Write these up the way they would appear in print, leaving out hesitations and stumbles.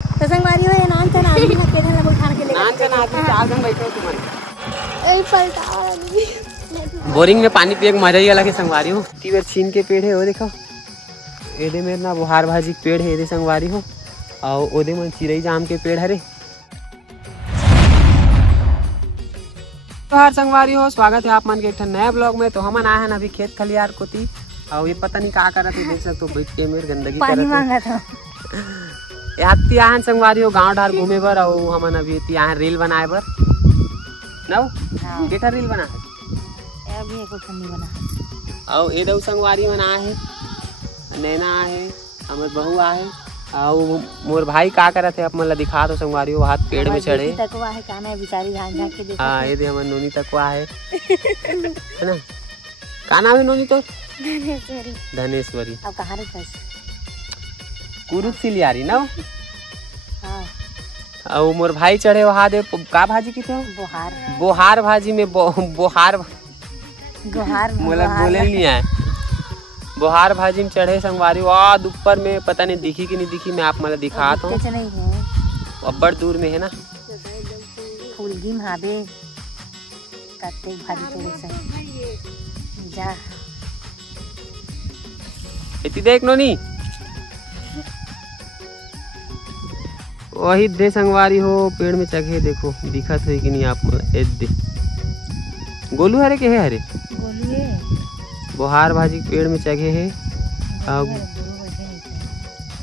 तो संगवारी हो नान चना आदमी ना के धन उठा के ले नान चना आदमी 4 जन बैठे हो तुम ए पलटा बोरिंग में पानी पिए मजा ही अलग है संगवारी हो। तीवर छीन के पेड़ है वो देखो एदे में ना बुहार भाजी के पेड़ है एदे संगवारी हो और ओदे में चिरई जाम के पेड़ हरे। हर संगवारी हो स्वागत है आप मन के एक नया ब्लॉग में। तो हमन आए हैं अभी खेत खलियार कोती और ये पता नहीं क्या करत है देख सकते हो बैठ के मेरे गंदगी पानी मांगा था याती आहन संगवारी हो गांव ढार घूमे बर और हमन अभी ती आहन रील बनाए बर नौ केटा रील बना है अभी एको ठंडी बना और ए दऊ संगवारी मन आए है नैना आए हमर बहू आए और मोर भाई का करत है अपन ला दिखा दो संगवारी हो हाथ पेड़ में चढ़े तकवा है काना बेचारी झांक झांक के देखो। हां ये दे हमर नोनी तकवा है ना का नाम है नोनी तो धनेश्वरी। अब कहां रे फंस कुरुक सिलियारी ना हां और मोर भाई चढ़े वहां दे का भाजी की थे बोहार भाजी में बोहार गोहार मोला बोले नहीं आए बोहार भाजी में चढ़े संगवारी वाद ऊपर में पता नहीं दिखी कि नहीं दिखी मैं आप मला दिखा तो अब्बड़ दूर में है ना फूलगी महाबे कत्ते भाजी तो से जा इतनी देख नो नी वही दे संगवारी हो पेड़ में चढ़े देखो दिखत है कि नहीं आप दे गोलू हरे के है हरे गोलू बोहार भाजी पेड़ में चढ़े है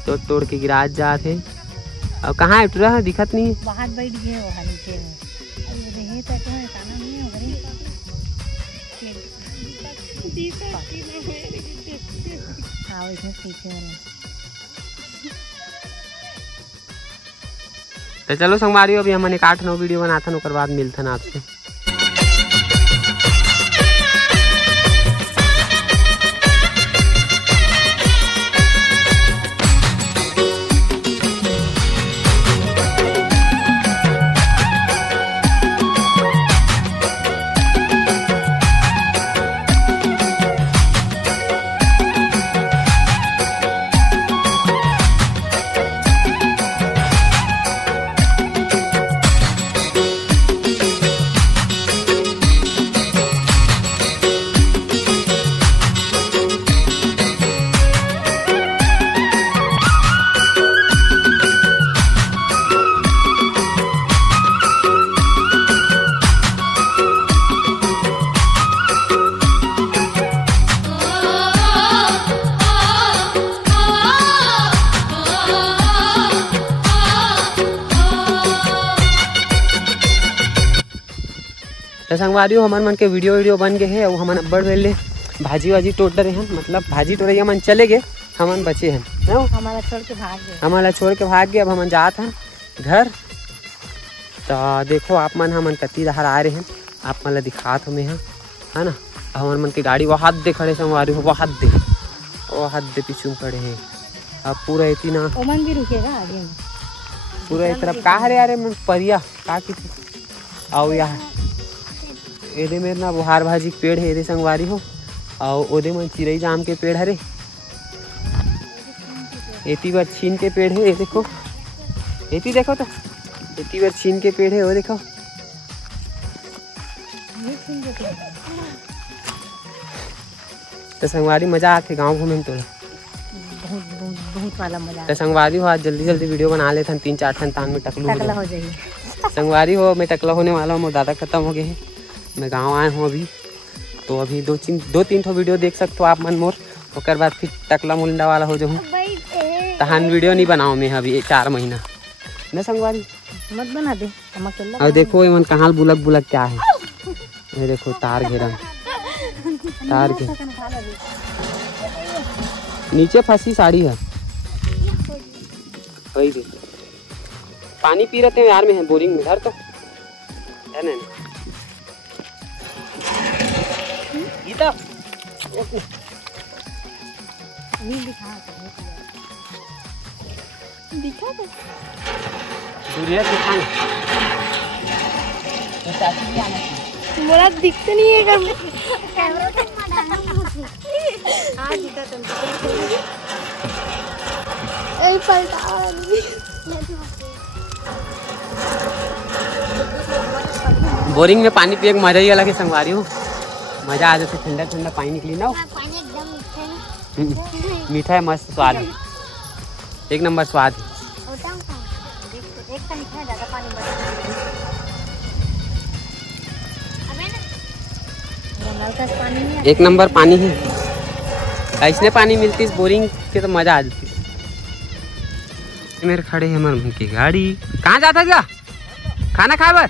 तो तोड़ के गिराज जात है और कहाँ है टूरा दिखत नहीं है बाहर बैठ गए वहाँ नीचे में रहे तक है काना नहीं है घरे हाँ इसमें पीछे वाले तो चलो संगवारी अभी हमने 8-9 वीडियो बनाता न बाद मिलता ना आपसे। संगवारी हमन मन के वीडियो बन गए है और हमन अब्बड़ वेले भाजी वाजी टोट रहे हैं मतलब भाजी टोड़े हमन चले गए हमन बचे हैं हमारा छोड़ के भाग गए। अब हमन जात हैं घर तो देखो आप मन हमन कति दहर आ रहे हैं आप मन ला दिखात हमें है ना। हमन मन की गाड़ी वहाँ दे खड़े संगवारी हो वहाँ दे पीछू खड़े हैं अब पूरा इतनी ना ओमन भी रुकेगा आगे में पूरा इस तरफ का हरे यार मन परिया का की आओ यहाँ एदे में ना बुहार भाजी के पेड़ है एदे संगवारी हो और ओदे में चिरई जाम के पेड़ हरे एती बार छीन के पेड़ है ये देखो एती देखो तो एती बार छीन के पेड़ है वो देखो तो संगवारी मजा आते गांव घूमे में तो बहुत वाला मजा। तो संगवारी हो आज जल्दी वीडियो बना लेते हैं 3-4 ठन तान में टकलू हो जाएगी संगवारी हो मैं टकला होने वाला हूँ मोर दादा खत्म हो गए हैं मैं गांव आया हूँ अभी तो अभी 2-3 ठो वीडियो देख सकते हो आप मन मोर और बाद फिर टकला मुंडा वाला हो जाऊँ तहन वीडियो नहीं बनाऊँ मैं अभी 4 महीना न संगवारी मत बना दे और देखो ये मन कहाँ बुलक क्या है ये देखो तार घेरा तार के नीचे फंसी साड़ी है वही दे पानी पी रहे यार में है बोरिंग में धर तो है ना गीता दिखा दे दूरिया दिखा मोला दिखते नहीं है कैमरा हां दिखा तुम ए पलटा बोरिंग में पानी पिए मजा ही अलग है संगवारी हो। मजा आ जाता, ठंडा ठंडा पानी निकली ना, पानी एकदम मीठा है, मस्त स्वाद है, एक नंबर स्वाद है। एक का मीठा है, ज्यादा पानी बढ़ एक नंबर पानी है। ऐसने पानी मिलती इस बोरिंग के तो मजा आ जाती। मेरे खड़े हैं हमारे मन की गाड़ी। कहाँ जाता क्या खाना खा बर?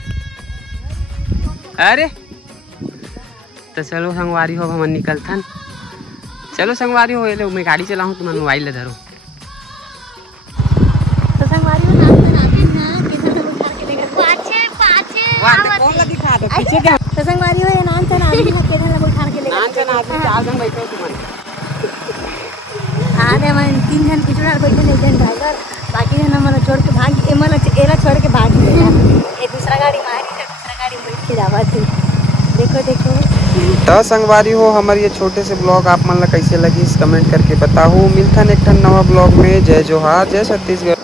अरे तो चलो संगवारी हो, हम निकलथन। चलो संगवारी हो, ये लो मैं गाड़ी चलाऊँ, तुम मोबाइल ले धरो। तो संगवारी हो ना किधर उठा के लेकर पाछे पाछे कौन ला दिखा दो पीछे क्या? तो संगवारी हो नान तना आदमी ना किधर उठा के लेकर नान तना आदमी चार जन बैठे हो तुम। आधे मन 3 जन पिछड़ा बैठे नहीं, जन ड्राइवर बाकी जन हमारा छोड़ के भाग एला छोड़ के भाग गया। ये दूसरा गाड़ी मारी है, दूसरा गाड़ी बैठ के जावा थी। देखो देखो तो संगवारी हो, हमारे ये छोटे से ब्लॉग आप मन ला कैसे लगी कमेंट करके बताओ। मिलथन एक ठन नवा ब्लॉग में। जय जोहार, जय छत्तीसगढ़।